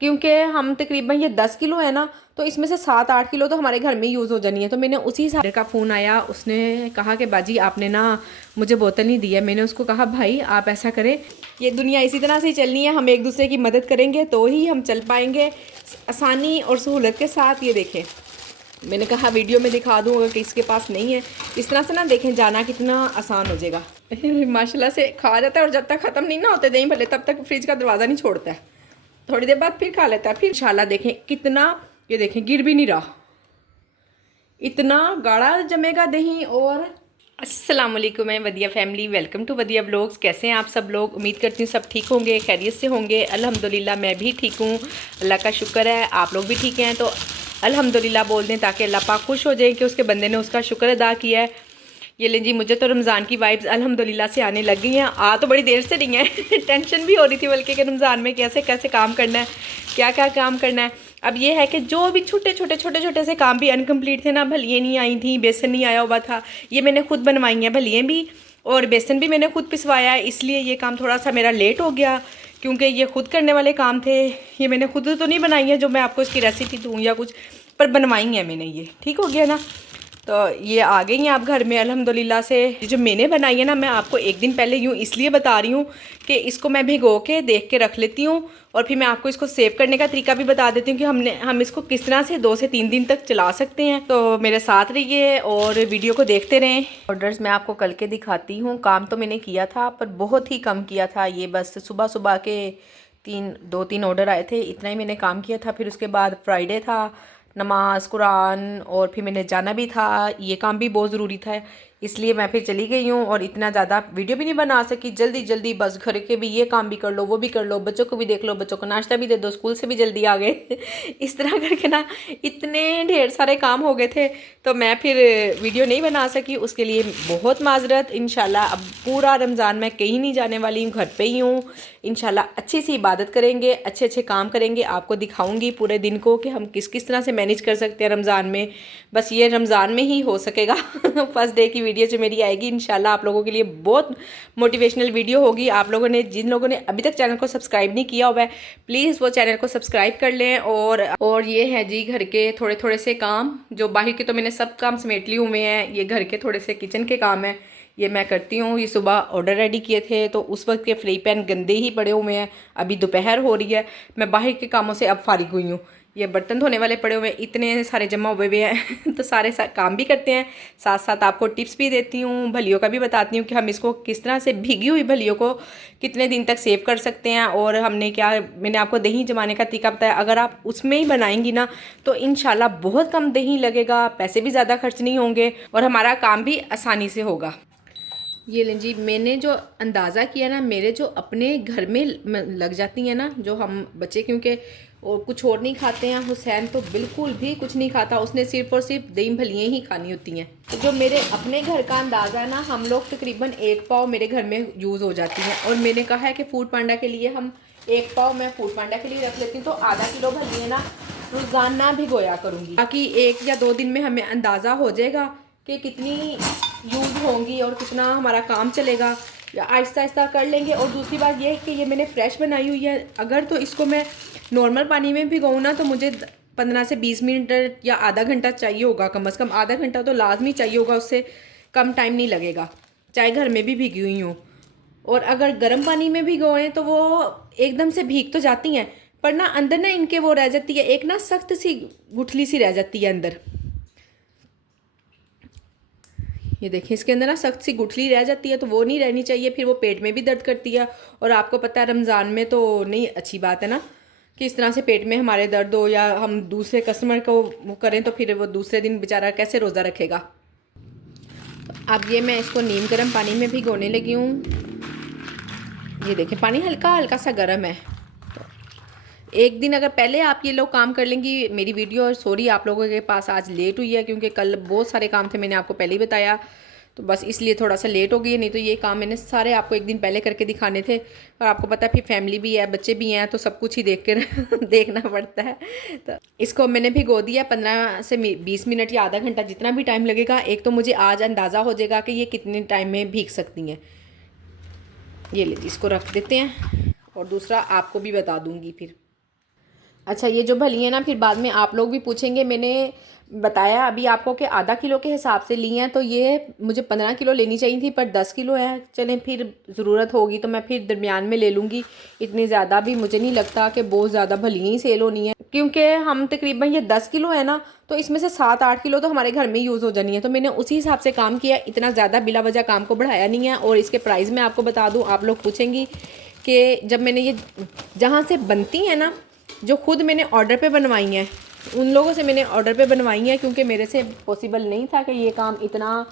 क्योंकि हम तकरीबन ये 10 किलो है ना, तो इसमें से 7-8 किलो तो हमारे घर में यूज़ हो जानी है। तो मैंने उसी हिसाब का फ़ोन आया, उसने कहा कि बाजी आपने ना मुझे बोतल नहीं दी है। मैंने उसको कहा भाई आप ऐसा करें, ये दुनिया इसी तरह से ही चलनी है, हम एक दूसरे की मदद करेंगे तो ही हम चल पाएंगे आसानी और सहूलत के साथ। ये देखें, मैंने कहा वीडियो में दिखा दूँ अगर किसी के पास नहीं है, इस तरह से ना देखें जाना कितना आसान हो जाएगा। माशाल्लाह से खा जाता है और जब तक ख़त्म नहीं ना होते दही भले तब तक फ्रिज का दरवाज़ा नहीं छोड़ता है, थोड़ी देर बाद फिर खा लेता है। फिर इंशाल्लाह देखें कितना, ये देखें गिर भी नहीं रहा, इतना गाढ़ा जमेगा दही। और अस्सलाम वालेकुम मैं वदिया फैमिली, वेलकम टू वदिया ब्लॉग्स। कैसे हैं आप सब लोग? उम्मीद करती हूँ सब ठीक होंगे, खैरियत से होंगे। अल्हम्दुलिल्लाह मैं भी ठीक हूँ, अल्लाह का शुक्र है। आप लोग भी ठीक हैं तो अल्हम्दुलिल्लाह बोल दें ताकि अल्लाह पाक खुश हो जाए कि उसके बंदे ने उसका शुक्र अदा किया है। ये लें जी, मुझे तो रमज़ान की वाइब्स अल्हम्दुलिल्लाह से आने लग गई हैं। आ तो बड़ी देर से रही हैं टेंशन भी हो रही थी बल्कि कि रमज़ान में कैसे कैसे काम करना है, क्या क्या काम करना है। अब ये है कि जो भी छोटे छोटे से काम भी अनकम्प्लीट थे ना, भलियाँ नहीं आई थी, बेसन नहीं आया हुआ था, ये मैंने खुद बनवाई हैं भलियाँ भी, और बेसन भी मैंने खुद पिसवाया है। इसलिए ये काम थोड़ा सा मेरा लेट हो गया, क्योंकि ये खुद करने वाले काम थे। ये मैंने खुद तो नहीं बनाई है जो मैं आपको इसकी रेसिपी दूँ या कुछ, पर बनवाई है मैंने। ये ठीक हो गया ना। तो ये आ गई हैं आप घर में अल्हम्दुलिल्लाह से। जो मैंने बनाई है ना, मैं आपको एक दिन पहले यूँ इसलिए बता रही हूँ कि इसको मैं भिगो के देख के रख लेती हूँ, और फिर मैं आपको इसको सेव करने का तरीका भी बता देती हूँ कि हम इसको किस तरह से 2 से 3 दिन तक चला सकते हैं। तो मेरे साथ रहिए और वीडियो को देखते रहें। ऑर्डर्स मैं आपको कल के दिखाती हूँ। काम तो मैंने किया था पर बहुत ही कम किया था। ये बस सुबह सुबह के 2-3 ऑर्डर आए थे, इतना ही मैंने काम किया था। फिर उसके बाद फ्राइडे था, नमाज कुरान, और फिर मैंने जाना भी था, ये काम भी बहुत ज़रूरी था, इसलिए मैं फिर चली गई हूँ। और इतना ज़्यादा वीडियो भी नहीं बना सकी, जल्दी जल्दी बस घर के भी ये काम भी कर लो, वो भी कर लो, बच्चों को भी देख लो, बच्चों को नाश्ता भी दे दो, स्कूल से भी जल्दी आ गए इस तरह करके ना इतने ढेर सारे काम हो गए थे, तो मैं फिर वीडियो नहीं बना सकी। उसके लिए बहुत माजरत। इंशाल्लाह अब पूरा रमज़ान मैं कहीं नहीं जाने वाली हूँ, घर पे ही हूँ। इंशाल्लाह अच्छी सी इबादत करेंगे, अच्छे अच्छे काम करेंगे, आपको दिखाऊंगी पूरे दिन को कि हम किस किस तरह से मैनेज कर सकते हैं रमज़ान में। बस ये रमज़ान में ही हो सकेगा फर्स्ट डे की वीडियो जो मेरी आएगी इंशाल्लाह आप लोगों के लिए बहुत मोटिवेशनल वीडियो होगी। आप लोगों ने, जिन लोगों ने अभी तक चैनल को सब्सक्राइब नहीं किया हुआ है, प्लीज़ वो चैनल को सब्सक्राइब कर लें। और ये है जी घर के थोड़े थोड़े से काम, जो बाहर के तो मैंने सब काम समेट लिए हुए हैं, ये घर के थोड़े से किचन के काम हैं, ये मैं करती हूँ। ये सुबह ऑर्डर रेडी किए थे तो उस वक्त के फ्राई पैन गंदे ही पड़े हुए हैं, अभी दोपहर हो रही है, मैं बाहर के कामों से अब फारिग हुई हूँ। ये बर्तन धोने वाले पड़े हुए हैं, इतने सारे जमा हुए हुए हैं तो सारे काम भी करते हैं, साथ साथ आपको टिप्स भी देती हूँ, भलियों का भी बताती हूँ कि हम इसको किस तरह से भीगी हुई भलियों को कितने दिन तक सेव कर सकते हैं। और हमने क्या, मैंने आपको दही जमाने का तरीका बताया, अगर आप उसमें ही बनाएंगी ना तो इंशाल्लाह बहुत कम दही लगेगा, पैसे भी ज़्यादा खर्च नहीं होंगे और हमारा काम भी आसानी से होगा। ये लें जी, मैंने जो अंदाज़ा किया ना, मेरे जो अपने घर में लग जाती हैं ना, जो हम बच्चे क्योंकि और कुछ और नहीं खाते हैं, हुसैन तो बिल्कुल भी कुछ नहीं खाता, उसने सिर्फ़ और सिर्फ दही भलियाँ ही खानी होती हैं। तो जो मेरे अपने घर का अंदाज़ा है ना, हम लोग तकरीबन 1 पाव मेरे घर में यूज़ हो जाती हैं। और मैंने कहा है कि फूड पांडा के लिए हम 1 पाव मैं फूड पांडा के लिए रख लेती हूँ, तो आधा किलो भलियाँ ना रोज़ाना भिगोया करूँगी, ताकि 1 या 2 दिन में हमें अंदाज़ा हो जाएगा कि कितनी यूज़ होंगी और कितना हमारा काम चलेगा, या आहिस्ता आहिस्ता कर लेंगे। और दूसरी बात यह है कि ये मैंने फ़्रेश बनाई हुई है, अगर तो इसको मैं नॉर्मल पानी में भिगोऊँ ना तो मुझे 15 से 20 मिनट या आधा घंटा चाहिए होगा, कम से कम आधा घंटा तो लाजमी चाहिए होगा, उससे कम टाइम नहीं लगेगा, चाहे घर में भी भीगी हुई हूँ। और अगर गर्म पानी में भिगोएं तो वो एकदम से भीग तो जाती हैं, पर ना अंदर ना इनके वो रह जाती है, एक ना सख्त सी गुठली सी रह जाती है अंदर। ये देखिए, इसके अंदर ना सख्त सी गुठली रह जाती है, तो वो नहीं रहनी चाहिए, फिर वो पेट में भी दर्द करती है। और आपको पता है रमज़ान में तो नहीं अच्छी बात है ना कि इस तरह से पेट में हमारे दर्द हो, या हम दूसरे कस्टमर को वो करें तो फिर वो दूसरे दिन बेचारा कैसे रोज़ा रखेगा। अब ये मैं इसको नीम गर्म पानी में भिगोने लगी हूँ। ये देखें, पानी हल्का हल्का सा गर्म है। एक दिन अगर पहले आप ये लोग काम कर लेंगी मेरी वीडियो, और सॉरी आप लोगों के पास आज लेट हुई है क्योंकि कल बहुत सारे काम थे, मैंने आपको पहले ही बताया, तो बस इसलिए थोड़ा सा लेट हो गई है, नहीं तो ये काम मैंने सारे आपको एक दिन पहले करके दिखाने थे। और आपको पता है फिर फैमिली भी है, बच्चे भी हैं, तो सब कुछ ही देख कर देखना पड़ता है। तो इसको मैंने भिगो दिया 15 से 20 मिनट या आधा घंटा, जितना भी टाइम लगेगा। एक तो मुझे आज अंदाज़ा हो जाएगा कि ये कितने टाइम में भीग सकती हैं। ये ले, इसको रख देते हैं, और दूसरा आपको भी बता दूँगी फिर। अच्छा, ये जो भली है ना, फिर बाद में आप लोग भी पूछेंगे। मैंने बताया अभी आपको कि आधा किलो के हिसाब से ली हैं, तो ये मुझे 15 किलो लेनी चाहिए थी, पर 10 किलो है। चलें, फिर ज़रूरत होगी तो मैं फिर दरमियान में ले लूँगी। इतनी ज़्यादा भी मुझे नहीं लगता कि बहुत ज़्यादा भलियाँ ही सेल होनी है, क्योंकि हम तकरीबन ये 10 किलो है ना, तो इसमें से 7-8 किलो तो हमारे घर में यूज़ हो जानी है। तो मैंने उसी हिसाब से काम किया, इतना ज़्यादा बिला वजह काम को बढ़ाया नहीं है। और इसके प्राइस मैं आपको बता दूँ, आप लोग पूछेंगी कि जब मैंने ये जहाँ से बनती हैं ना, जो खुद मैंने ऑर्डर पे बनवाई हैं, उन लोगों से मैंने ऑर्डर पे बनवाई हैं, क्योंकि मेरे से पॉसिबल नहीं था कि ये काम इतना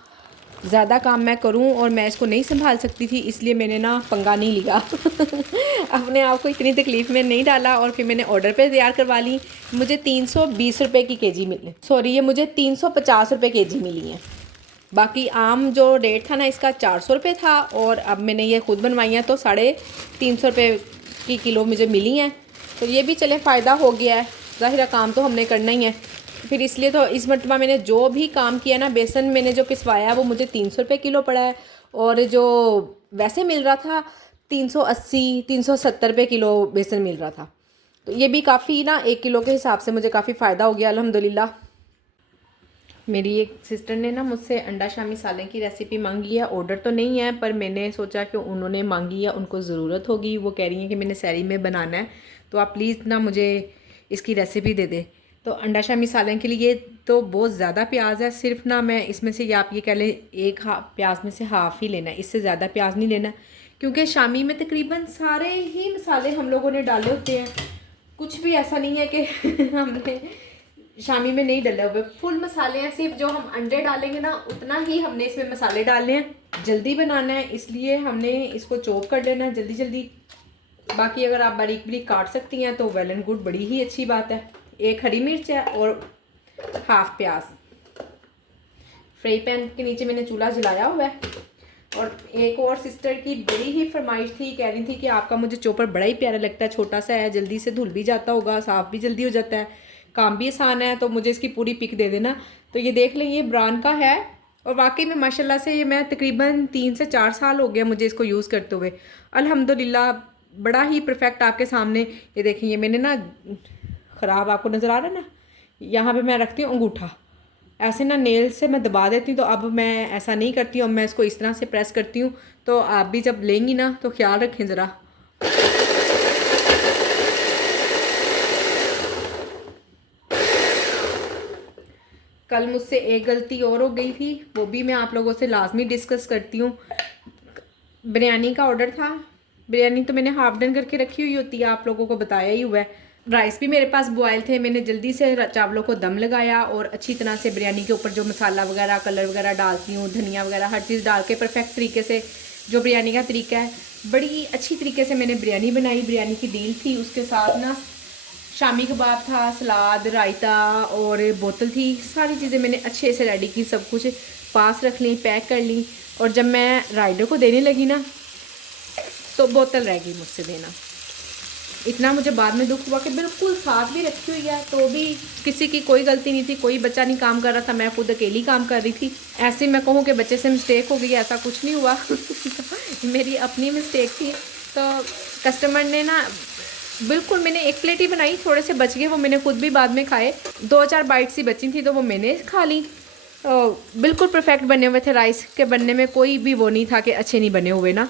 ज़्यादा काम मैं करूं और मैं इसको नहीं संभाल सकती थी, इसलिए मैंने ना पंगा नहीं लिया अपने आप को इतनी तकलीफ़ में नहीं डाला और फिर मैंने ऑर्डर पे तैयार करवा ली। मुझे 320 रुपये की केजी मिली, सॉरी ये मुझे 350 रुपये केजी मिली हैं। बाकी आम जो रेट था ना इसका 400 रुपये था, और अब मैंने ये ख़ुद बनवाई हैं तो 350 रुपये की किलो मुझे मिली हैं। तो ये भी चले फ़ायदा हो गया है, ज़ाहिर काम तो हमने करना ही है। फिर इसलिए तो इस मरतबा मैंने जो भी काम किया ना, बेसन मैंने जो पिसवाया वो मुझे 300 रुपये किलो पड़ा है, और जो वैसे मिल रहा था 380-370 रुपये किलो बेसन मिल रहा था। तो ये भी काफ़ी ना 1 किलो के हिसाब से मुझे काफ़ी फ़ायदा हो गया अल्हम्दुलिल्लाह। मेरी एक सिस्टर ने ना मुझसे अंडा शामी सालन की रेसिपी मांगी है। ऑर्डर तो नहीं है, पर मैंने सोचा कि उन्होंने मांगी है, उनको ज़रूरत होगी, वो कह रही हैं कि मैंने सहरी में बनाना है, तो आप प्लीज़ ना मुझे इसकी रेसिपी दे दें। तो अंडा शामी सालन के लिए तो बहुत ज़्यादा प्याज है, सिर्फ ना मैं इसमें से, या आप ये कह लें एक प्याज में से हाफ़ ही लेना है, इससे ज़्यादा प्याज नहीं लेना, क्योंकि शामी में तकरीबन सारे ही मसाले हम लोगों ने डाले होते हैं। कुछ भी ऐसा नहीं है कि हमने शामी में नहीं डाले हुए, फुल मसाले हैं। सिर्फ जो हम अंडे डालेंगे ना, उतना ही हमने इसमें मसाले डालने हैं। जल्दी बनाना है, इसलिए हमने इसको चॉप कर लेना है जल्दी जल्दी। बाकी अगर आप बारीक बारीक काट सकती हैं तो वेल एंड गुड, बड़ी ही अच्छी बात है। एक हरी मिर्च है और हाफ प्याज। फ्राई पैन के नीचे मैंने चूल्हा जलाया हुआ है। और एक और सिस्टर की बड़ी ही फरमाइश थी, कह रही थी कि आपका मुझे चॉपर बड़ा ही प्यारा लगता है, छोटा सा है, जल्दी से धुल भी जाता होगा, साफ़ भी जल्दी हो जाता है, काम भी आसान है, तो मुझे इसकी पूरी पिक दे देना। तो ये देख लें, ये ब्रांड का है, और वाकई में माशाल्लाह से ये मैं तकरीबन 3 से 4 साल हो गया मुझे इसको यूज़ करते हुए, अल्हम्दुलिल्लाह बड़ा ही परफेक्ट आपके सामने। ये देखें, ये मैंने ना ख़राब आपको नज़र आ रहा है ना, यहाँ पे मैं रखती हूँ अंगूठा, ऐसे ना नेल से मैं दबा देती हूँ, तो अब मैं ऐसा नहीं करती हूँ, अब मैं इसको इस तरह से प्रेस करती हूँ। तो आप भी जब लेंगी ना तो ख्याल रखें ज़रा। कल मुझसे एक गलती और हो गई थी, वो भी मैं आप लोगों से लाजमी डिस्कस करती हूँ। बिरयानी का ऑर्डर था, बिरयानी तो मैंने हाफ डन करके रखी हुई होती है, आप लोगों को बताया ही हुआ है। राइस भी मेरे पास बॉयल थे, मैंने जल्दी से चावलों को दम लगाया और अच्छी तरह से बिरयानी के ऊपर जो मसाला वगैरह, कलर वगैरह डालती हूँ, धनिया वगैरह हर चीज़ डाल के परफेक्ट तरीके से, जो बिरयानी का तरीका है, बड़ी अच्छी तरीके से मैंने बिरयानी बनाई। बिरयानी की डील थी, उसके साथ ना शामी कबाब था, सलाद, रायता और बोतल थी। सारी चीज़ें मैंने अच्छे से रेडी की, सब कुछ पास रख ली, पैक कर ली। और जब मैं राइडर को देने लगी ना, तो बोतल रह गई मुझसे देना। इतना मुझे बाद में दुख हुआ कि बिल्कुल साथ भी रखी हुई है, तो भी किसी की कोई गलती नहीं थी, कोई बच्चा नहीं काम कर रहा था, मैं खुद अकेली काम कर रही थी। ऐसे मैं कहूँ कि बच्चे से मिस्टेक हो गई, ऐसा कुछ नहीं हुआ मेरी अपनी मिस्टेक थी। तो कस्टमर ने ना बिल्कुल, मैंने एक प्लेट ही बनाई, थोड़े से बच गए, वो मैंने खुद भी बाद में खाए। 2-4 बाइट सी बची थी तो वो मैंने खा ली। बिल्कुल परफेक्ट बने हुए थे, राइस के बनने में कोई भी वो नहीं था कि अच्छे नहीं बने हुए ना।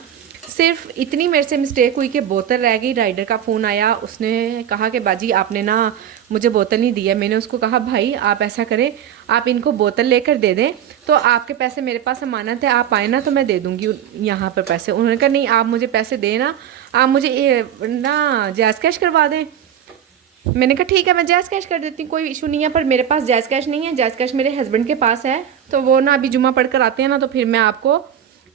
सिर्फ इतनी मेरे से मिस्टेक हुई कि बोतल रह गई। राइडर का फ़ोन आया, उसने कहा कि बाजी आपने ना मुझे बोतल नहीं दी है। मैंने उसको कहा भाई आप ऐसा करें, आप इनको बोतल लेकर दे दें, तो आपके पैसे मेरे पास अमानत है, आप आए ना तो मैं दे दूँगी यहाँ पर पैसे। उन्होंने कहा नहीं, आप मुझे पैसे दें ना, आप मुझे ना जैज़ कैश करवा दें। मैंने कहा ठीक है, मैं जैज़ कैश कर देती हूँ, कोई इशू नहीं है, पर मेरे पास जैज़ कैश नहीं है, जैज़ कैश मेरे हस्बैंड के पास है, तो वो ना अभी जुम्मा पढ़ कर आते हैं ना, तो फिर मैं आपको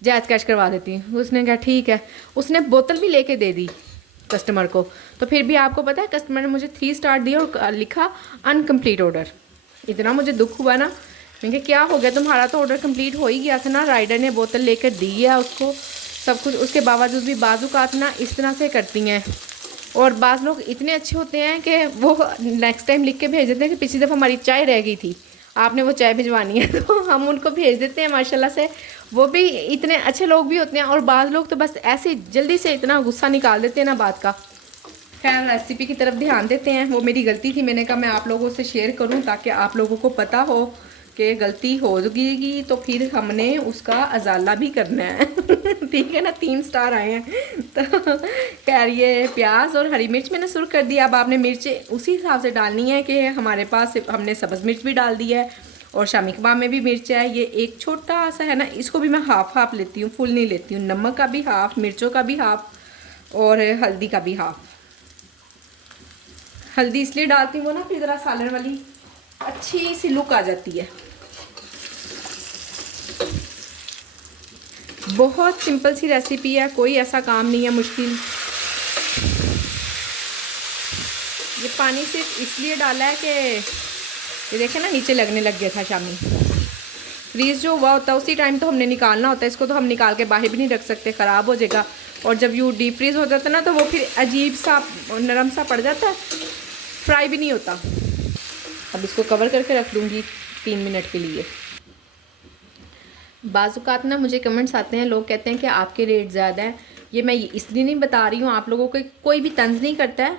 जैज़ कैश करवा देती हूँ। उसने कहा ठीक है, उसने बोतल भी लेके दे दी कस्टमर को। तो फिर भी आपको पता है कस्टमर ने मुझे 3 स्टार दिए और लिखा अनकम्प्लीट ऑर्डर। इतना मुझे दुख हुआ ना, मैंने कहा क्या हो गया, तुम्हारा तो ऑर्डर कंप्लीट हो ही गया था ना, राइडर ने बोतल लेकर दी है उसको सब कुछ। उसके बावजूद भी बाज़-औक़ात ना इस तरह से करती हैं। और बाज़ लोग इतने अच्छे होते हैं कि वो नेक्स्ट टाइम लिख के भेज देते हैं कि पिछली दफ़ा हमारी चाय रह गई थी, आपने वो चाय भिजवानी है, तो हम उनको भेज देते हैं माशाल्लाह से। वो भी इतने अच्छे लोग भी होते हैं। और बाज़ लोग तो बस ऐसे जल्दी से इतना गुस्सा निकाल देते हैं ना बात का। खैर रेसिपी की तरफ ध्यान देते हैं। वो मेरी गलती थी, मैंने कहा मैं आप लोगों से शेयर करूं ताकि आप लोगों को पता हो कि गलती होगी तो फिर हमने उसका अजाला भी करना है। ठीक है ना, 3 स्टार आए हैं। तो खैर ये प्याज और हरी मिर्च मैंने सुर्ख कर दिया। अब आपने मिर्च उसी हिसाब से डालनी है कि हमारे पास हमने सब्ज़ मिर्च भी डाल दी है और शामी कबाब में भी मिर्च है। ये एक छोटा सा है ना, इसको भी मैं हाफ लेती हूँ, फुल नहीं लेती हूँ। नमक का भी हाफ, मिर्चों का भी हाफ और हल्दी का भी हाफ। हल्दी इसलिए डालती हूँ वो ना फिर ज़रा सालन वाली अच्छी सी लुक आ जाती है। बहुत सिंपल सी रेसिपी है, कोई ऐसा काम नहीं है मुश्किल। ये पानी सिर्फ इसलिए डाला है कि ये देखें ना नीचे लगने लग गया था शामी। फ्रीज़ जो हुआ होता है उसी टाइम तो हमने निकालना होता है इसको, तो हम निकाल के बाहर भी नहीं रख सकते, ख़राब हो जाएगा। और जब यूँ डीप फ्रीज़ हो जाता है ना तो वो फिर अजीब सा नरम सा पड़ जाता है, फ्राई भी नहीं होता। अब इसको कवर करके रख दूँगी 3 मिनट के लिए। बाज़ात ना मुझे कमेंट्स आते हैं, लोग कहते हैं कि आपके रेट ज़्यादा हैं। ये मैं इसलिए नहीं बता रही हूँ आप लोगों को, कोई भी तंज नहीं करता है।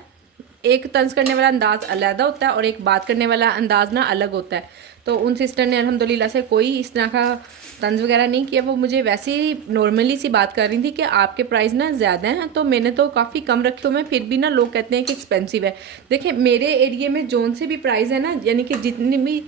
एक तंज करने वाला अंदाज़ अलग होता है और एक बात करने वाला अंदाज़ ना अलग होता है। तो उन सिस्टर ने अल्हम्दुलिल्लाह से कोई इस तरह का तंज वगैरह नहीं किया। वो मुझे वैसे ही नॉर्मली सी बात कर रही थी कि आपके प्राइस ना ज़्यादा हैं, तो मैंने तो काफ़ी कम रखे हुए हैं, फिर भी ना लोग कहते हैं कि एक्सपेंसिव है। देखिए मेरे एरिए में जोन से भी प्राइस है ना, यानी कि जितनी भी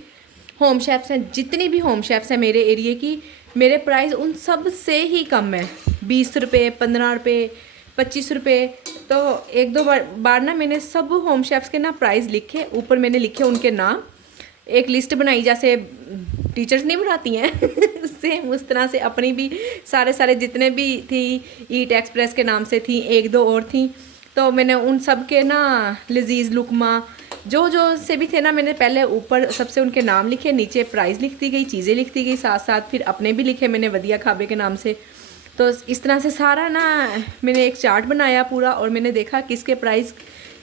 होम शेफ्स हैं, जितनी भी होम शेफ्स हैं मेरे एरिए की, मेरे प्राइस उन सब से ही कम है। 20 रुपये, 15 रुपये, 25 रुपये। तो एक दो बार ना मैंने सब होम शेफ्स के ना प्राइस लिखे, ऊपर मैंने लिखे उनके नाम, एक लिस्ट बनाई जैसे टीचर्स नहीं बनाती हैं सेम उस तरह से अपनी भी सारे जितने भी थी, ईट एक्सप्रेस के नाम से थी, एक दो और थी। तो मैंने उन सब के ना लजीज़, लुकमा, जो से भी थे ना, मैंने पहले ऊपर सबसे उनके नाम लिखे, नीचे प्राइस लिखती गई, चीज़ें लिखती गई, साथ साथ फिर अपने भी लिखे मैंने वदिया खाबे के नाम से। तो इस तरह से सारा ना मैंने एक चार्ट बनाया पूरा, और मैंने देखा किसके प्राइस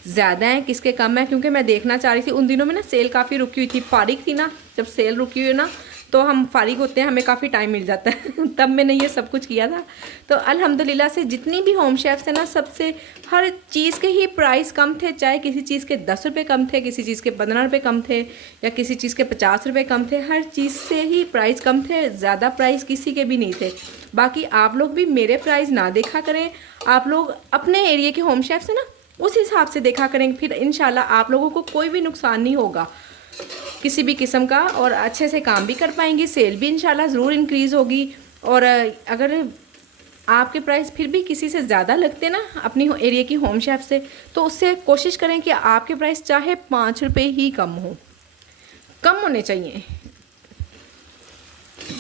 ज़्यादा हैं किसके कम है, क्योंकि मैं देखना चाह रही थी। उन दिनों में ना सेल काफ़ी रुकी हुई थी, फारिग थी ना, जब सेल रुकी हुई है ना तो हम फारिग होते हैं, हमें काफ़ी टाइम मिल जाता है तब मैंने ये सब कुछ किया था। तो अल्हम्दुलिल्लाह से जितनी भी होम शेफ्स हैं ना, सबसे हर चीज़ के ही प्राइस कम थे, चाहे किसी चीज़ के 10 रुपये कम थे, किसी चीज़ के 15 रुपये कम थे, या किसी चीज़ के 50 रुपये कम थे, हर चीज़ से ही प्राइस कम थे, ज़्यादा प्राइस किसी के भी नहीं थे। बाकी आप लोग भी मेरे प्राइस ना देखा करें, आप लोग अपने एरिया के होम शेफ्स हैं ना उस हिसाब से देखा करेंगे, फिर इंशाल्लाह आप लोगों को कोई भी नुकसान नहीं होगा किसी भी किस्म का, और अच्छे से काम भी कर पाएंगे, सेल भी इंशाल्लाह ज़रूर इंक्रीज़ होगी। और अगर आपके प्राइस फिर भी किसी से ज़्यादा लगते ना अपनी एरिया की होम शेफ से, तो उससे कोशिश करें कि आपके प्राइस चाहे 5 रुपये ही कम होने चाहिए।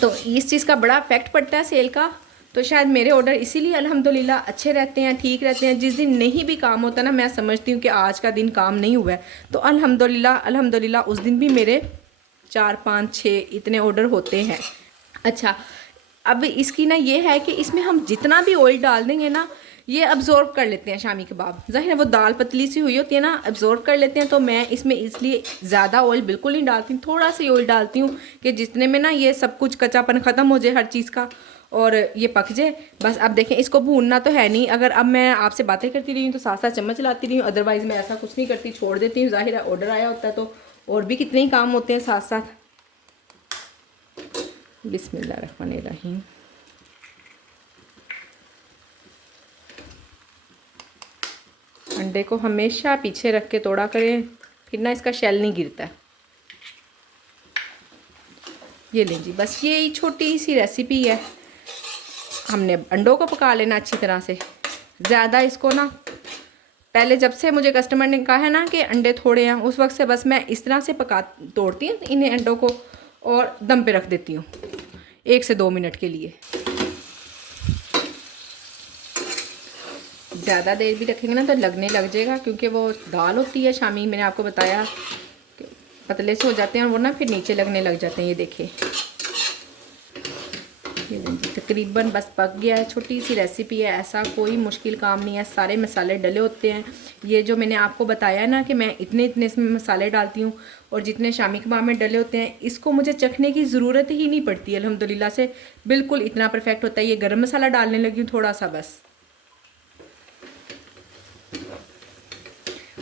तो इस चीज़ का बड़ा इफेक्ट पड़ता है सेल का। तो शायद मेरे ऑर्डर इसीलिए अल्हम्दुलिल्लाह अच्छे रहते हैं, ठीक रहते हैं। जिस दिन नहीं भी काम होता ना, मैं समझती हूँ कि आज का दिन काम नहीं हुआ है, तो अल्हम्दुलिल्लाह उस दिन भी मेरे 4, 5, 6 इतने ऑर्डर होते हैं। अच्छा, अब इसकी ना ये है कि इसमें हम जितना भी ऑयल डाल देंगे ना, ये अब्जॉर्ब कर लेते हैं शामी कबाब। ज़ाहिर है वो दाल पतली सी हुई होती है ना, अब्जॉर्ब कर लेते हैं। तो मैं इसमें इसलिए ज़्यादा ऑयल बिल्कुल नहीं डालती हूँ, थोड़ा सा ऑयल डालती हूँ कि जितने में ना ये सब कुछ कच्चापन ख़त्म हो जाए हर चीज़ का, और ये पक जाए बस। अब देखें, इसको भूनना तो है नहीं। अगर अब मैं आपसे बातें करती रही हूँ तो साथ साथ चम्मच चलाती रही हूँ, अदरवाइज़ मैं ऐसा कुछ नहीं करती, छोड़ देती हूँ। ज़ाहिर है ऑर्डर आया होता है तो और भी कितने ही काम होते हैं साथ साथ। बिस्मिल्लाहिर्रहमानिर्रहीम। अंडे को हमेशा पीछे रख के तोड़ा करें, फिर ना इसका शेल नहीं गिरता। ये लें जी, बस ये छोटी सी रेसिपी है। हमने अंडों को पका लेना अच्छी तरह से। ज़्यादा इसको ना, पहले जब से मुझे कस्टमर ने कहा है ना कि अंडे थोड़े हैं, उस वक्त से बस मैं इस तरह से तोड़ती हूँ इन्हें अंडों को, और दम पे रख देती हूँ 1 से 2 मिनट के लिए। ज़्यादा देर भी रखेंगे ना तो लगने लग जाएगा, क्योंकि वो दाल होती है शामी, मैंने आपको बताया कि पतले से हो जाते हैं और वो ना फिर नीचे लगने लग जाते हैं। ये देखिए, ये तकरीबन बस पक गया है। छोटी सी रेसिपी है, ऐसा कोई मुश्किल काम नहीं है, सारे मसाले डले होते हैं। ये जो मैंने आपको बताया ना कि मैं इतने इतने इसमें मसाले डालती हूँ, और जितने शामी कबाब में डले होते हैं, इसको मुझे चखने की ज़रूरत ही नहीं पड़ती अल्हम्दुलिल्लाह से। बिल्कुल इतना परफेक्ट होता है। ये गरम मसाला डालने लगी हूँ थोड़ा सा बस।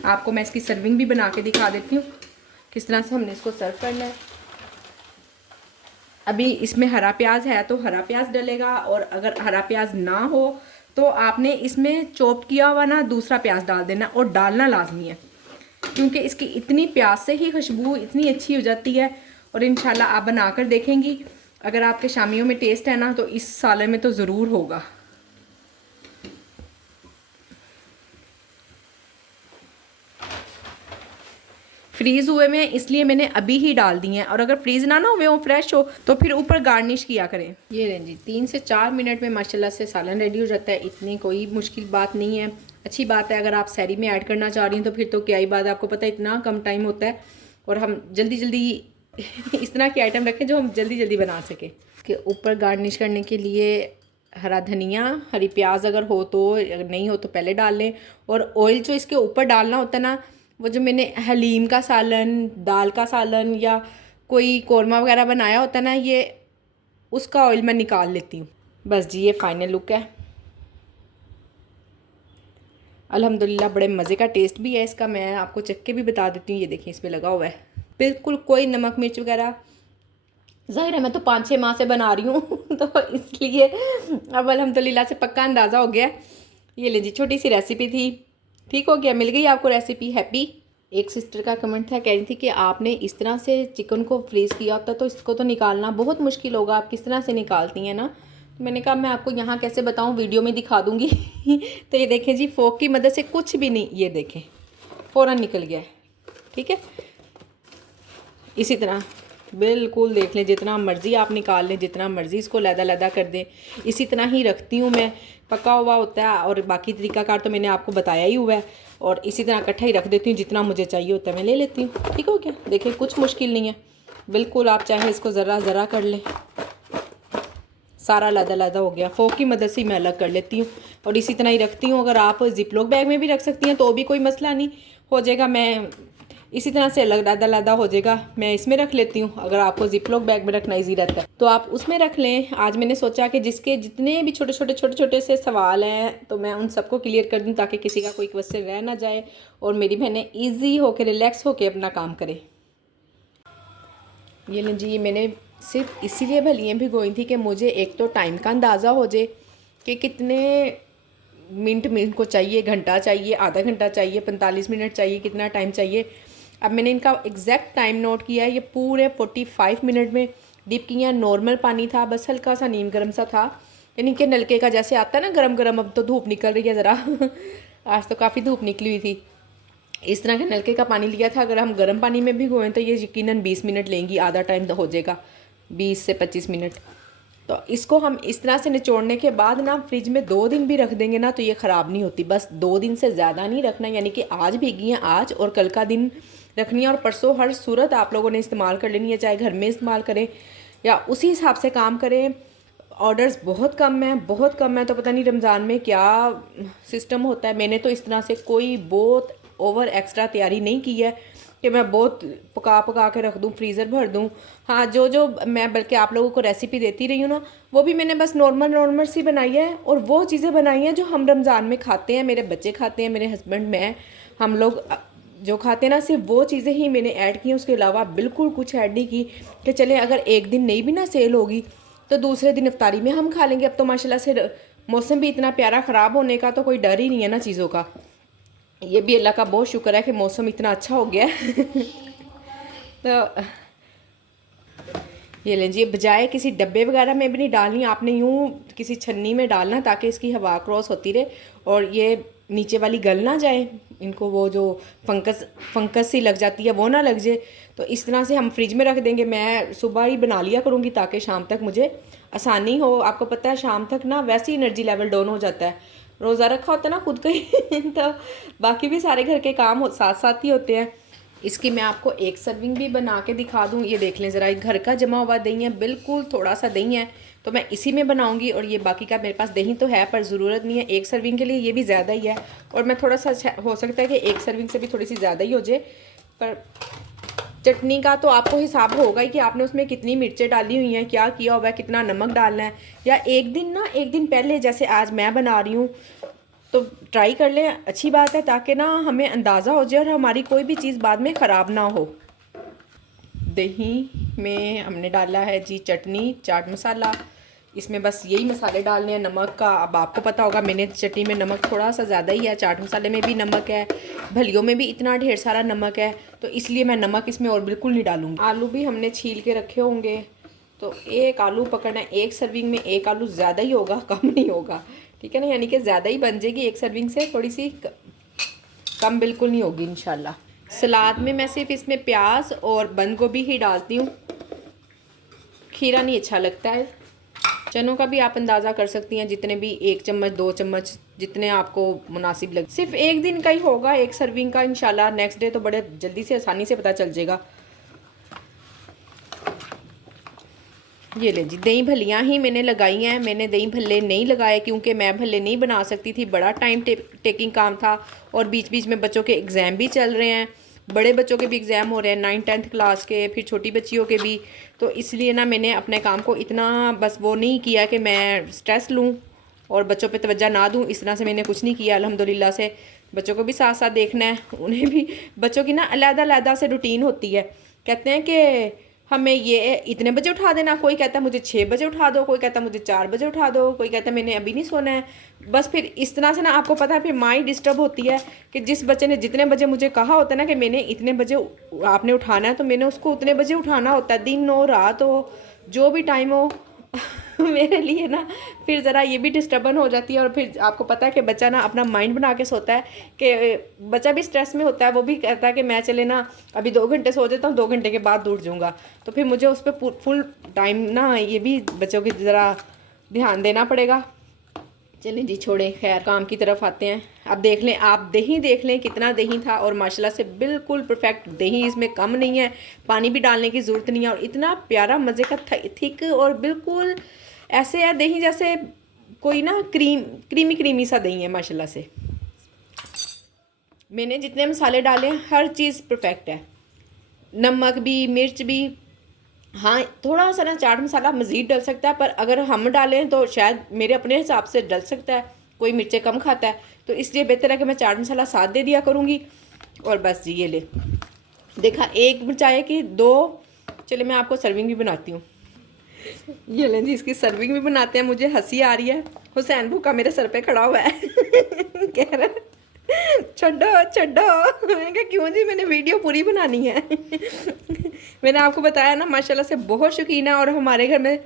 आपको मैं इसकी सर्विंग भी बना के दिखा देती हूँ किस तरह से हमने इसको सर्व करना है। अभी इसमें हरा प्याज है तो हरा प्याज डलेगा, और अगर हरा प्याज ना हो तो आपने इसमें चॉप किया हुआ ना दूसरा प्याज डाल देना, और डालना लाजमी है क्योंकि इसकी इतनी प्याज से ही खुशबू इतनी अच्छी हो जाती है। और इंशाल्लाह आप बनाकर देखेंगी, अगर आपके शामियों में टेस्ट है ना तो इस सालन में तो ज़रूर होगा। फ्रीज़ हुए में इसलिए मैंने अभी ही डाल दिए हैं, और अगर फ्रीज़ ना हुए हो फ्रेश हो तो फिर ऊपर गार्निश किया करें। ये लें जी, 3 से 4 मिनट में माशाल्लाह से सालन रेडी हो जाता है। इतनी कोई मुश्किल बात नहीं है, अच्छी बात है। अगर आप सहरी में ऐड करना चाह रही हैं तो फिर तो क्या ही बात है, आपको पता है इतना कम टाइम होता है और हम जल्दी जल्दी इस तरह की आइटम रखें जो हम जल्दी जल्दी बना सकें। इसके ऊपर गार्निश करने के लिए हरा धनिया, हरी प्याज अगर हो तो, अगर नहीं हो तो पहले डाल लें। और ऑयल जो इसके ऊपर डालना होता है ना, वो जो मैंने हलीम का सालन, दाल का सालन या कोई कौरमा वगैरह बनाया होता है ना, ये उसका ऑयल मैं निकाल लेती हूँ। बस जी, ये फाइनल लुक है। अल्हम्दुलिल्लाह बड़े मज़े का टेस्ट भी है इसका। मैं आपको चख के भी बता देती हूँ। ये देखिए इसमें लगा हुआ है, बिल्कुल कोई नमक मिर्च वगैरह। ज़ाहिर है मैं तो 5-6 माह से बना रही हूँ तो इसलिए अब अल्हम्दुलिल्लाह से पक्का अंदाज़ा हो गया। ये ले जी, छोटी सी रेसिपी थी, ठीक हो गया, मिल गई आपको रेसिपी, हैप्पी। एक सिस्टर का कमेंट था, कह रही थी कि आपने इस तरह से चिकन को फ्रीज़ किया होता तो इसको तो निकालना बहुत मुश्किल होगा, आप किस तरह से निकालती हैं ना। तो मैंने कहा मैं आपको यहाँ कैसे बताऊँ, वीडियो में दिखा दूँगी तो ये देखें जी, फोक की मदद से कुछ भी नहीं, ये देखें फ़ौरन निकल गया है। ठीक है, इसी तरह बिल्कुल देख लें, जितना मर्ज़ी आप निकाल लें, जितना मर्ज़ी इसको लैदा लैदा कर दें, इसी तरह ही रखती हूँ मैं। पका हुआ होता है और बाकी तरीक़ाकार तो मैंने आपको बताया ही हुआ है, और इसी तरह इकट्ठा ही रख देती हूँ, जितना मुझे चाहिए होता है मैं ले लेती हूँ। ठीक हो गया, देखिए कुछ मुश्किल नहीं है बिल्कुल। आप चाहे इसको ज़रा ज़रा कर लें, सारा लैदा लैदा हो गया। फोक की मदद से मैं अलग कर लेती हूँ और इसी तरह ही रखती हूँ। अगर आप जिपलॉक बैग में भी रख सकती हैं तो भी कोई मसला नहीं, हो जाएगा। मैं इसी तरह से अलग लैदा लैदा हो जाएगा, मैं इसमें रख लेती हूँ। अगर आपको जिपलॉक बैग में रखना ईजी रहता है तो आप उसमें रख लें। आज मैंने सोचा कि जिसके जितने भी छोटे छोटे से सवाल हैं तो मैं उन सबको क्लियर कर दूँ, ताकि किसी का कोई क्वेश्चन रह ना जाए और मेरी बहनें ईजी होकर रिलैक्स होकर अपना काम करें। ये लें जी, ये मैंने सिर्फ इसीलिए भलियाँ भिगोई थी कि मुझे एक तो टाइम का अंदाज़ा हो जाए कि कितने मिनट में इनको चाहिए, घंटा चाहिए, आधा घंटा चाहिए, 45 मिनट चाहिए, कितना टाइम चाहिए। अब मैंने इनका एग्जैक्ट टाइम नोट किया है, ये पूरे 45 मिनट में डिप किया। नॉर्मल पानी था, बस हल्का सा नीम गर्म सा था, यानी कि नलके का जैसे आता है ना गरम गरम। अब तो धूप निकल रही है ज़रा आज तो काफ़ी धूप निकली हुई थी। इस तरह के नलके का पानी लिया था। अगर हम गर्म पानी में भिगोएं तो ये यकीनन 20 मिनट लेंगी, आधा टाइम तो हो जाएगा, 20 से 25 मिनट। तो इसको हम इस तरह से निचोड़ने के बाद ना फ्रिज में 2 दिन भी रख देंगे ना तो ये ख़राब नहीं होती। बस 2 दिन से ज़्यादा नहीं रखना, यानी कि आज भीगी हैं आज और कल का दिन रखनी है, और परसों हर सूरत आप लोगों ने इस्तेमाल कर लेनी है, चाहे घर में इस्तेमाल करें या उसी हिसाब से काम करें। ऑर्डर्स बहुत कम है, बहुत कम है, तो पता नहीं रमज़ान में क्या सिस्टम होता है। मैंने तो इस तरह से कोई बहुत ओवर एक्स्ट्रा तैयारी नहीं की है कि मैं बहुत पका के रख दूँ, फ्रीज़र भर दूँ। हाँ, जो मैं बल्कि आप लोगों को रेसिपी देती रही हूँ ना, वो भी मैंने बस नॉर्मल सी बनाई है, और वो चीज़ें बनाई हैं जो हम रमज़ान में खाते हैं, मेरे बच्चे खाते हैं, मेरे हस्बैंड, मैं, हम लोग जो खाते हैं ना, सिर्फ वो चीज़ें ही मैंने ऐड की हैं। उसके अलावा बिल्कुल कुछ ऐड नहीं की कि चले अगर एक दिन नहीं भी ना सेल होगी तो दूसरे दिन इफ्तारी में हम खा लेंगे। अब तो माशाल्लाह से मौसम भी इतना प्यारा, ख़राब होने का तो कोई डर ही नहीं है ना चीज़ों का। ये भी अल्लाह का बहुत शुक्र है कि मौसम इतना अच्छा हो गया है तो ये लें जी, बजाय किसी डब्बे वगैरह में भी नहीं डालनी, आपने यूँ किसी छन्नी में डालना ताकि इसकी हवा क्रॉस होती रहे और ये नीचे वाली गल ना जाए, इनको वो जो फंगस सी लग जाती है वो ना लग जाए। तो इस तरह से हम फ्रिज में रख देंगे। मैं सुबह ही बना लिया करूँगी ताकि शाम तक मुझे आसानी हो। आपको पता है शाम तक ना वैसे ही एनर्जी लेवल डाउन हो जाता है, रोज़ा रखा होता है ना खुद का ही तो बाकी भी सारे घर के काम साथ साथ ही होते हैं। इसकी मैं आपको एक सर्विंग भी बना के दिखा दूँ। ये देख लें ज़रा, घर का जमा हुआ दही है, बिल्कुल थोड़ा सा दही है तो मैं इसी में बनाऊंगी। और ये बाकी का मेरे पास दही तो है पर ज़रूरत नहीं है एक सर्विंग के लिए, ये भी ज़्यादा ही है। और मैं थोड़ा सा हो सकता है कि एक सर्विंग से भी थोड़ी सी ज़्यादा ही हो जाए। पर चटनी का तो आपको हिसाब होगा ही कि आपने उसमें कितनी मिर्चें डाली हुई हैं, क्या किया हुआ है, कितना नमक डालना है। या एक दिन पहले, जैसे आज मैं बना रही हूँ, तो ट्राई कर लें, अच्छी बात है, ताकि ना हमें अंदाज़ा हो जाए और हमारी कोई भी चीज़ बाद में ख़राब ना हो। दही में हमने डाला है जी चटनी, चाट मसाला, इसमें बस यही मसाले डालने हैं। नमक का अब आपको पता होगा, मैंने चटनी में नमक थोड़ा सा ज़्यादा ही है, चाट मसाले में भी नमक है, भलियों में भी इतना ढेर सारा नमक है, तो इसलिए मैं नमक इसमें और बिल्कुल नहीं डालूँगी। आलू भी हमने छील के रखे होंगे, तो एक आलू पकड़ना है। एक सर्विंग में एक आलू ज़्यादा ही होगा, कम नहीं होगा, ठीक है ना, यानी कि ज़्यादा ही बन जाएगी एक सर्विंग से, थोड़ी सी कम बिल्कुल नहीं होगी इंशाल्लाह। सलाद में मैं सिर्फ इसमें प्याज और बंद गोभी ही डालती हूँ, खीरा नहीं अच्छा लगता है। चनों का भी आप अंदाज़ा कर सकती हैं, जितने भी 1 चम्मच 2 चम्मच जितने आपको मुनासिब लगे। सिर्फ एक दिन का ही होगा एक सर्विंग का इंशाल्लाह, नेक्स्ट डे तो बड़े जल्दी से आसानी से पता चल जाएगा। ये ले जी, दही भल्लियाँ ही मैंने लगाई हैं, मैंने दही भल्ले नहीं लगाए क्योंकि मैं भल्ले नहीं बना सकती थी, बड़ा टाइम टेकिंग काम था, और बीच बीच में बच्चों के एग्ज़ाम भी चल रहे हैं, बड़े बच्चों के भी एग्ज़ाम हो रहे हैं 9th-10th क्लास के, फिर छोटी बच्चियों के भी, तो इसलिए ना मैंने अपने काम को इतना बस वो नहीं किया कि मैं स्ट्रेस लूँ और बच्चों पे तवज्जो ना दूँ, इस तरह से मैंने कुछ नहीं किया। अल्हम्दुलिल्लाह से बच्चों को भी साथ साथ देखना है, उन्हें भी, बच्चों की ना अलग-अलग से रूटीन होती है। कहते हैं कि हमें ये इतने बजे उठा देना, कोई कहता है मुझे 6 बजे उठा दो, कोई कहता है मुझे 4 बजे उठा दो, कोई कहता है मैंने अभी नहीं सोना है। बस फिर इस तरह से ना आपको पता है, फिर माइंड डिस्टर्ब होती है कि जिस बच्चे ने जितने बजे मुझे कहा होता है ना कि मैंने इतने बजे आपने उठाना है, तो मैंने उसको उतने बजे उठाना होता है, दिन हो रात हो जो भी टाइम हो मेरे लिए ना फिर ज़रा ये भी डिस्टर्बन हो जाती है। और फिर आपको पता है कि बच्चा ना अपना माइंड बना के सोता है, कि बच्चा भी स्ट्रेस में होता है, वो भी कहता है कि मैं चले ना अभी 2 घंटे सो जाता हूँ, 2 घंटे के बाद उठ जाऊँगा, तो फिर मुझे उस पर फुल टाइम ना ये भी बच्चों की ज़रा ध्यान देना पड़ेगा। चलें जी, छोड़ें, खैर काम की तरफ आते हैं। अब देख लें आप, दही देख लें कितना दही था, और माशाल्लाह से बिल्कुल परफेक्ट दही, इसमें कम नहीं है, पानी भी डालने की ज़रूरत नहीं है, और इतना प्यारा मज़े का थिक और बिल्कुल ऐसे है दही जैसे कोई ना क्रीमी सा दही है माशाल्लाह से। मैंने जितने मसाले डाले हैं हर चीज़ परफेक्ट है, नमक भी, मिर्च भी, हाँ थोड़ा सा ना चाट मसाला मज़ीद डल सकता है, पर अगर हम डालें तो शायद मेरे अपने हिसाब से डल सकता है, कोई मिर्चें कम खाता है, तो इसलिए बेहतर है कि मैं चाट मसाला साथ दे दिया करूँगी। और बस जी, ये ले देखा, 1 मिर्चाई की 2, चले मैं आपको सर्विंग भी बनाती हूँ। ये लें जी, इसकी सर्विंग भी बनाते हैं। मुझे हंसी आ रही है, हुसैन भूखा मेरे सर पे खड़ा हुआ है कह रहा है छोड़ो छोड़ो, मैंने कहा क्यों जी, मैंने वीडियो पूरी बनानी है मैंने आपको बताया ना माशाल्लाह से बहुत शौकीन है, और हमारे घर में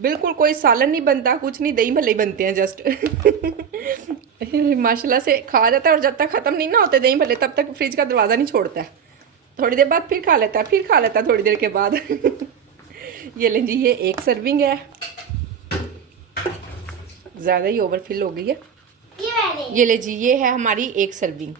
बिल्कुल कोई सालन नहीं बनता, कुछ नहीं, दही भल्ले बनते हैं जस्ट माशाल्लाह से खा जाता है, और जब तक ख़त्म नहीं ना होते दही भल्ले तब तक फ्रिज का दरवाज़ा नहीं छोड़ता है, थोड़ी देर बाद फिर खा लेता है, फिर खा लेता है थोड़ी देर के बाद ये लें जी, ये 1 सर्विंग है, ज़्यादा ही ओवरफिल हो गई है। ये ले जी, ये है हमारी 1 सर्विंग।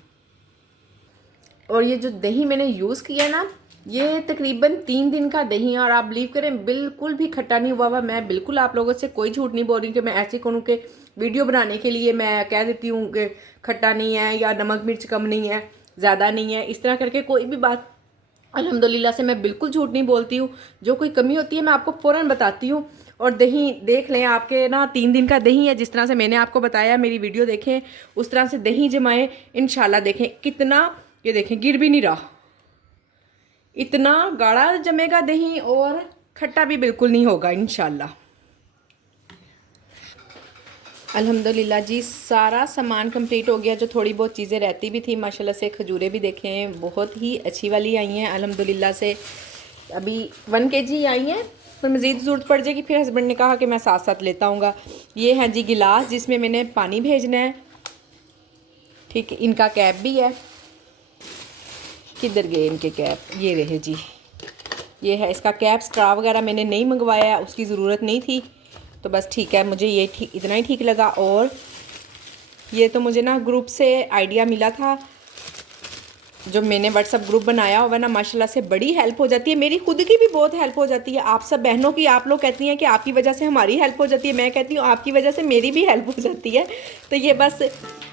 और ये जो दही मैंने यूज़ किया ना, ये तकरीबन 3 दिन का दही है, और आप बिलीव करें बिल्कुल भी खट्टा नहीं हुआ हुआ। मैं बिल्कुल आप लोगों से कोई झूठ नहीं बोल रही कि मैं ऐसे करूँ कि वीडियो बनाने के लिए मैं कह देती हूँ कि खट्टा नहीं है या नमक मिर्च कम नहीं है, ज़्यादा नहीं है, इस तरह करके कोई भी बात अल्हम्दुलिल्लाह से मैं बिल्कुल झूठ नहीं बोलती हूँ। जो कोई कमी होती है मैं आपको फ़ौरन बताती हूँ। और दही देख लें, आपके ना 3 दिन का दही है, जिस तरह से मैंने आपको बताया, मेरी वीडियो देखें, उस तरह से दही जमाएं इंशाल्लाह। देखें कितना, ये देखें गिर भी नहीं रहा, इतना गाढ़ा जमेगा दही, और खट्टा भी बिल्कुल नहीं होगा इंशाल्लाह। अल्हम्दुलिल्लाह जी, सारा सामान कंप्लीट हो गया। जो थोड़ी बहुत चीज़ें रहती भी थी माशाल्लाह से, खजूरें भी देखें बहुत ही अच्छी वाली आई हैं अल्हम्दुलिल्लाह से। अभी 1 kg आई हैं, तो मज़ीद ज़रूरत पड़ जाएगी, फिर हस्बैंड ने कहा कि मैं साथ साथ लेता हूँगा। ये है जी गिलास, जिसमें मैंने पानी भेजना है, ठीक, इनका कैप भी है, किधर गए इनके कैप, ये रहे जी, ये है इसका कैप। स्ट्रा वगैरह मैंने नहीं मंगवाया, उसकी ज़रूरत नहीं थी, तो बस ठीक है, मुझे ये ठीक, इतना ही ठीक लगा। और ये तो मुझे ना ग्रुप से आइडिया मिला था, जो मैंने व्हाट्सअप ग्रुप बनाया हुआ ना, माशाल्लाह से बड़ी हेल्प हो जाती है, मेरी खुद की भी बहुत हेल्प हो जाती है, आप सब बहनों की। आप लोग कहती हैं कि आपकी वजह से हमारी हेल्प हो जाती है, मैं कहती हूँ आपकी वजह से मेरी भी हेल्प हो जाती है। तो ये बस,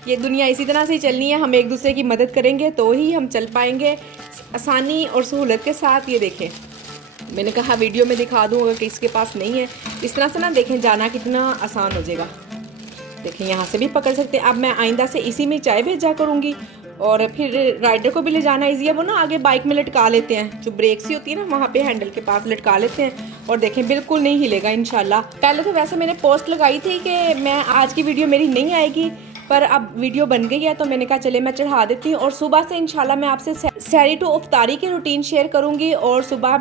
ये दुनिया इसी तरह से ही चलनी है, हम एक दूसरे की मदद करेंगे तो ही हम चल पाएंगे आसानी और सहूलत के साथ। ये देखें, मैंने कहा वीडियो में दिखा दूँ, अगर किसी के पास नहीं है, इस तरह से ना देखें, जाना कितना आसान हो जाएगा। देखें यहाँ से भी पकड़ सकते हैं। अब मैं आइंदा से इसी में चाय भेजा करूँगी और फिर राइडर को भी ले जाना ईजी है। वो ना आगे बाइक में लटका लेते हैं, जो ब्रेक सी होती है ना वहाँ पे हैंडल के पास लटका लेते हैं और देखें बिल्कुल नहीं हिलेगा इंशाल्लाह। पहले तो वैसे मैंने पोस्ट लगाई थी कि मैं आज की वीडियो मेरी नहीं आएगी, पर अब वीडियो बन गई है तो मैंने कहा चले मैं चढ़ा देती हूँ। और सुबह से इंशाल्लाह मैं आपसे सहरी टू इफ्तारी की रूटीन शेयर करूँगी और सुबह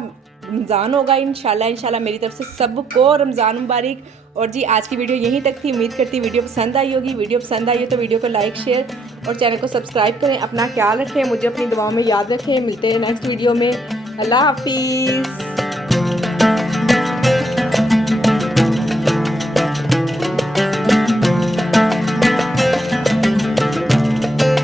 रमज़ान होगा इंशाल्लाह मेरी तरफ से सबको रमज़ान मुबारक। और जी आज की वीडियो यहीं तक थी, उम्मीद करती वीडियो पसंद आई होगी। वीडियो पसंद आई हो तो वीडियो को लाइक शेयर और चैनल को सब्सक्राइब करें। अपना ख्याल रखें, मुझे अपनी दुआओं में याद रखें। मिलते हैं नेक्स्ट वीडियो में। अल्लाह हाफिज़।